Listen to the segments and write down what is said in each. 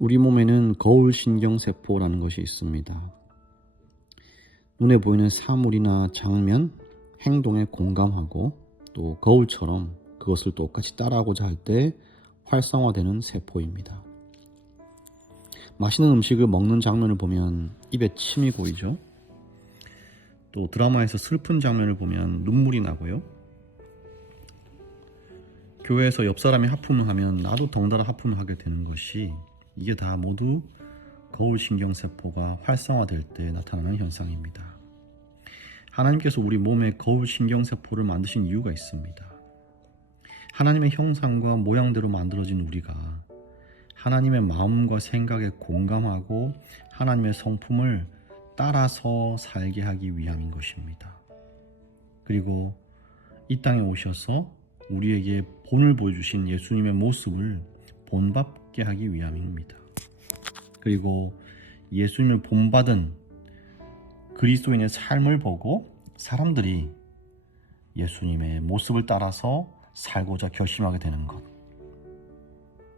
우리 몸에는 거울신경세포라는 것이 있습니다. 눈에 보이는 사물이나 장면, 행동에 공감하고 또 거울처럼 그것을 똑같이 따라하고자 할 때 활성화되는 세포입니다. 맛있는 음식을 먹는 장면을 보면 입에 침이 고이죠. 또 드라마에서 슬픈 장면을 보면 눈물이 나고요. 교회에서 옆 사람이 하품을 하면 나도 덩달아 하품을 하게 되는 것이, 이게 다 모두 거울신경세포가 활성화될 때 나타나는 현상입니다. 하나님께서 우리 몸에 거울신경세포를 만드신 이유가 있습니다. 하나님의 형상과 모양대로 만들어진 우리가 하나님의 마음과 생각에 공감하고 하나님의 성품을 따라서 살게 하기 위함인 것입니다. 그리고 이 땅에 오셔서 우리에게 본을 보여주신 예수님의 모습을 본받게 하기 위함입니다. 그리고 예수님을 본받은 그리스도인의 삶을 보고 사람들이 예수님의 모습을 따라서 살고자 결심하게 되는 것,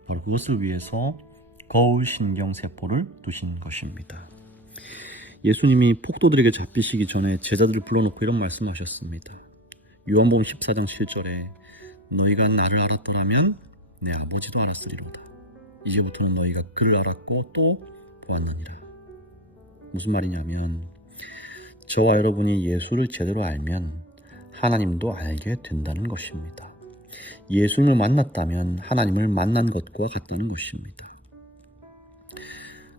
바로 그것을 위해서 거울신경세포를 두신 것입니다. 예수님이 폭도들에게 잡히시기 전에 제자들을 불러놓고 이런 말씀하셨습니다. 요한복음 14장 7절에 너희가 나를 알았더라면 내 아버지도 알았으리로다. 이제부터는 너희가 그를 알았고 또 보았느니라. 무슨 말이냐면, 저와 여러분이 예수를 제대로 알면 하나님도 알게 된다는 것입니다. 예수님을 만났다면 하나님을 만난 것과 같다는 것입니다.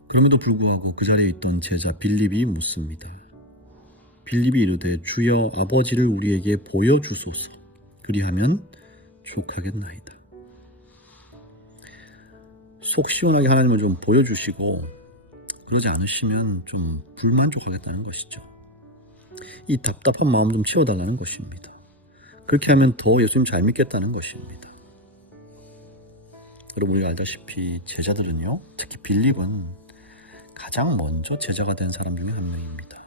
그럼에도 불구하고 그 자리에 있던 제자 빌립이 묻습니다. 빌립이 이르되 주여 아버지를 우리에게 보여주소서. 그리하면 족하겠나이다. 속 시원하게 하나님을 좀 보여주시고 그러지 않으시면 좀 불만족하겠다는 것이죠. 이 답답한 마음 좀 채워달라는 것입니다. 그렇게 하면 더 예수님 잘 믿겠다는 것입니다. 여러분, 우리가 알다시피 제자들은요, 특히 빌립은 가장 먼저 제자가 된 사람 중에 한 명입니다.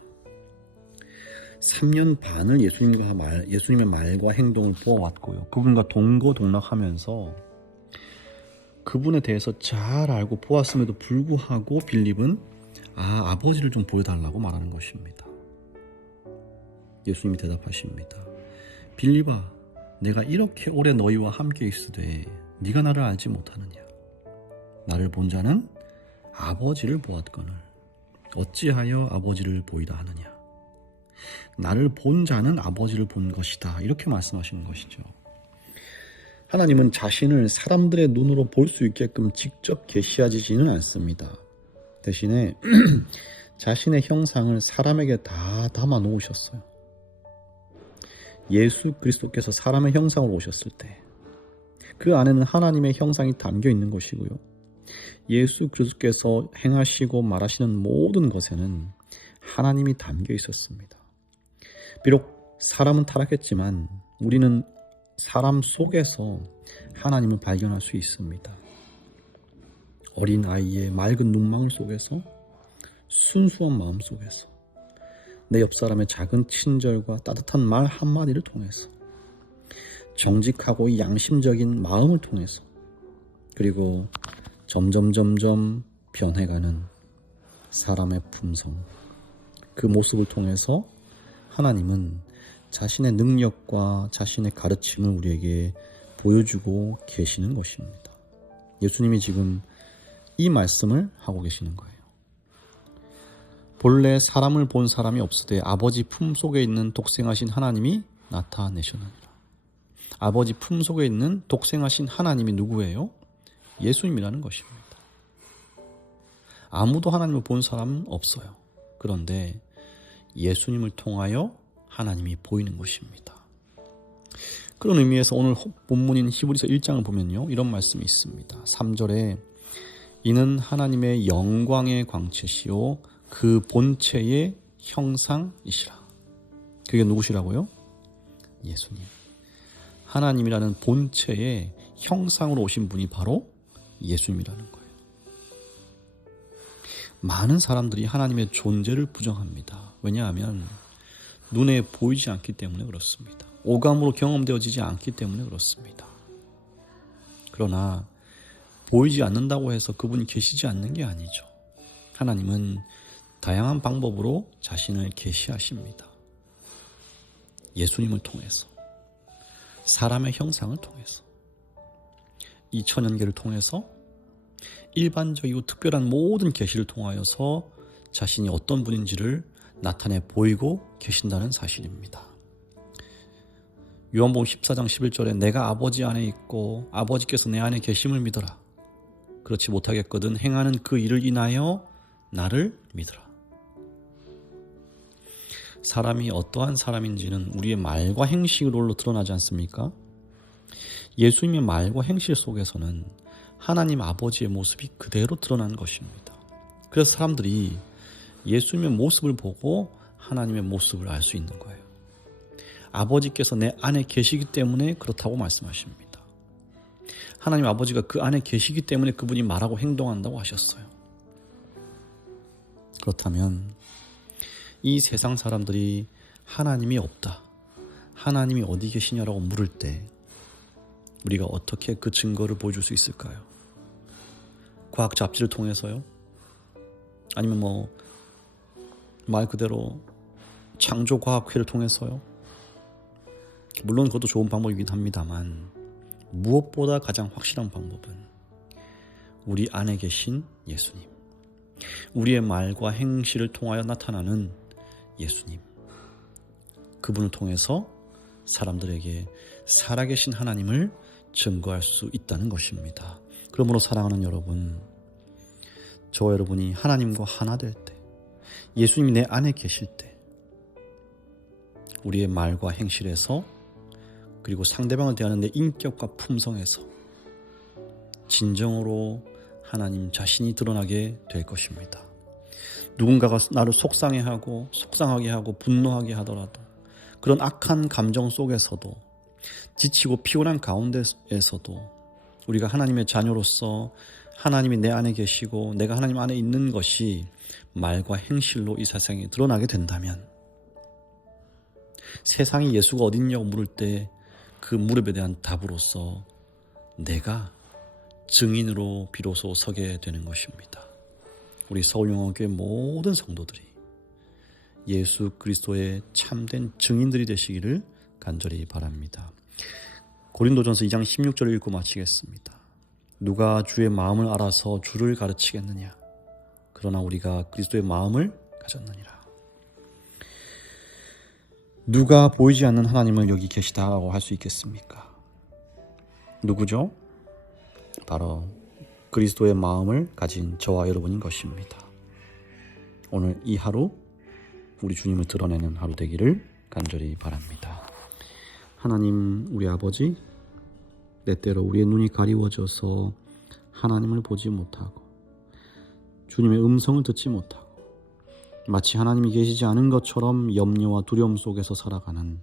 3년 반을 예수님의 말과 행동을 보아왔고요. 그분과 동거동락하면서 그분에 대해서 잘 알고 보았음에도 불구하고 빌립은 아버지를 좀 보여달라고 말하는 것입니다. 예수님이 대답하십니다. 빌립아, 내가 이렇게 오래 너희와 함께 있으되 네가 나를 알지 못하느냐? 나를 본 자는 아버지를 보았거늘 어찌하여 아버지를 보이다 하느냐? 나를 본 자는 아버지를 본 것이다. 이렇게 말씀하시는 것이죠. 하나님은 자신을 사람들의 눈으로 볼 수 있게끔 직접 계시하지는 않습니다. 대신에 자신의 형상을 사람에게 다 담아 놓으셨어요. 예수 그리스도께서 사람의 형상으로 오셨을 때 그 안에는 하나님의 형상이 담겨 있는 것이고요. 예수 그리스도께서 행하시고 말하시는 모든 것에는 하나님이 담겨 있었습니다. 비록 사람은 타락했지만 우리는 사람 속에서 하나님을 발견할 수 있습니다. 어린 아이의 맑은 눈망울 속에서, 순수한 마음 속에서, 내 옆 사람의 작은 친절과 따뜻한 말 한마디를 통해서, 정직하고 양심적인 마음을 통해서, 그리고 점점 변해가는 사람의 품성, 그 모습을 통해서 하나님은 자신의 능력과 자신의 가르침을 우리에게 보여주고 계시는 것입니다. 예수님이 지금 이 말씀을 하고 계시는 거예요. 본래 사람을 본 사람이 없으되 아버지 품속에 있는 독생하신 하나님이 나타내셨느니라. 아버지 품속에 있는 독생하신 하나님이 누구예요? 예수님이라는 것입니다. 아무도 하나님을 본 사람은 없어요. 그런데 예수님을 통하여 하나님이 보이는 것입니다. 그런 의미에서 오늘 본문인 히브리서 1장을 보면요, 이런 말씀이 있습니다. 3절에 이는 하나님의 영광의 광채시요 그 본체의 형상이시라. 그게 누구시라고요? 예수님. 하나님이라는 본체의 형상으로 오신 분이 바로 예수님이라는 거예요. 많은 사람들이 하나님의 존재를 부정합니다. 왜냐하면 눈에 보이지 않기 때문에 그렇습니다. 오감으로 경험되어지지 않기 때문에 그렇습니다. 그러나 보이지 않는다고 해서 그분이 계시지 않는 게 아니죠. 하나님은 다양한 방법으로 자신을 계시하십니다. 예수님을 통해서, 사람의 형상을 통해서, 이 천연계를 통해서, 일반적이고 특별한 모든 계시를 통하여서 자신이 어떤 분인지를 나타내 보이고 계신다는 사실입니다. 요한복음 14장 11절에 내가 아버지 안에 있고 아버지께서 내 안에 계심을 믿어라. 그렇지 못하겠거든 행하는 그 일을 인하여 나를 믿으라. 사람이 어떠한 사람인지는 우리의 말과 행실로 드러나지 않습니까? 예수님의 말과 행실 속에서는 하나님 아버지의 모습이 그대로 드러난 것입니다. 그래서 사람들이 예수님의 모습을 보고 하나님의 모습을 알 수 있는 거예요. 아버지께서 내 안에 계시기 때문에 그렇다고 말씀하십니다. 하나님 아버지가 그 안에 계시기 때문에 그분이 말하고 행동한다고 하셨어요. 그렇다면 이 세상 사람들이 하나님이 없다, 하나님이 어디 계시냐라고 물을 때 우리가 어떻게 그 증거를 보여줄 수 있을까요? 과학 잡지를 통해서요? 아니면 말 그대로 창조과학회를 통해서요? 물론 그것도 좋은 방법이긴 합니다만 무엇보다 가장 확실한 방법은 우리 안에 계신 예수님, 우리의 말과 행실을 통하여 나타나는 예수님, 그분을 통해서 사람들에게 살아계신 하나님을 증거할 수 있다는 것입니다. 그러므로 사랑하는 여러분, 저와 여러분이 하나님과 하나 될 때, 예수님이 내 안에 계실 때 우리의 말과 행실에서, 그리고 상대방을 대하는 내 인격과 품성에서 진정으로 하나님 자신이 드러나게 될 것입니다. 누군가가 나를 속상하게 하고 분노하게 하더라도, 그런 악한 감정 속에서도, 지치고 피곤한 가운데에서도 우리가 하나님의 자녀로서 하나님이 내 안에 계시고 내가 하나님 안에 있는 것이 말과 행실로 이 세상에 드러나게 된다면, 세상이 예수가 어딨냐고 물을 때 그 물음에 대한 답으로서 내가 증인으로 비로소 서게 되는 것입니다. 우리 서울영화교회 모든 성도들이 예수 그리스도의 참된 증인들이 되시기를 간절히 바랍니다. 고린도전서 2장 16절을 읽고 마치겠습니다. 누가 주의 마음을 알아서 주를 가르치겠느냐? 그러나 우리가 그리스도의 마음을 가졌느니라. 누가 보이지 않는 하나님을 여기 계시다고 할 수 있겠습니까? 누구죠? 바로 그리스도의 마음을 가진 저와 여러분인 것입니다. 오늘 이 하루 우리 주님을 드러내는 하루 되기를 간절히 바랍니다. 하나님, 우리 아버지, 때때로 우리의 눈이 가리워져서 하나님을 보지 못하고 주님의 음성을 듣지 못하고 마치 하나님이 계시지 않은 것처럼 염려와 두려움 속에서 살아가는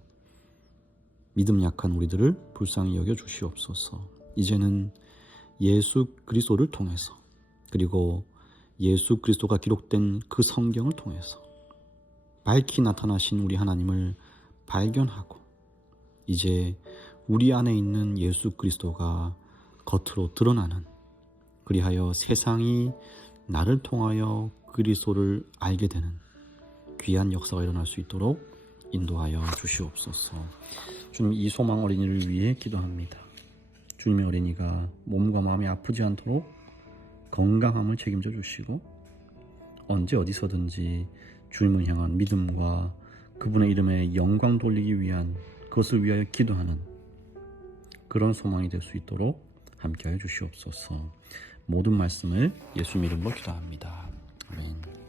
믿음 약한 우리들을 불쌍히 여겨 주시옵소서. 이제는 예수 그리스도를 통해서, 그리고 예수 그리스도가 기록된 그 성경을 통해서 밝히 나타나신 우리 하나님을 발견하고, 이제 우리 안에 있는 예수 그리스도가 겉으로 드러나는, 그리하여 세상이 나를 통하여 그리스도를 알게 되는 귀한 역사가 일어날 수 있도록 인도하여 주시옵소서. 주님, 이 소망 어린이를 위해 기도합니다. 주님의 어린이가 몸과 마음이 아프지 않도록 건강함을 책임져 주시고, 언제 어디서든지 주님을 향한 믿음과 그분의 이름에 영광 돌리기 위한, 그것을 위하여 기도하는 그런 소망이 될 수 있도록 함께하여 주시옵소서. 모든 말씀을 예수 이름으로 기도합니다. 아멘.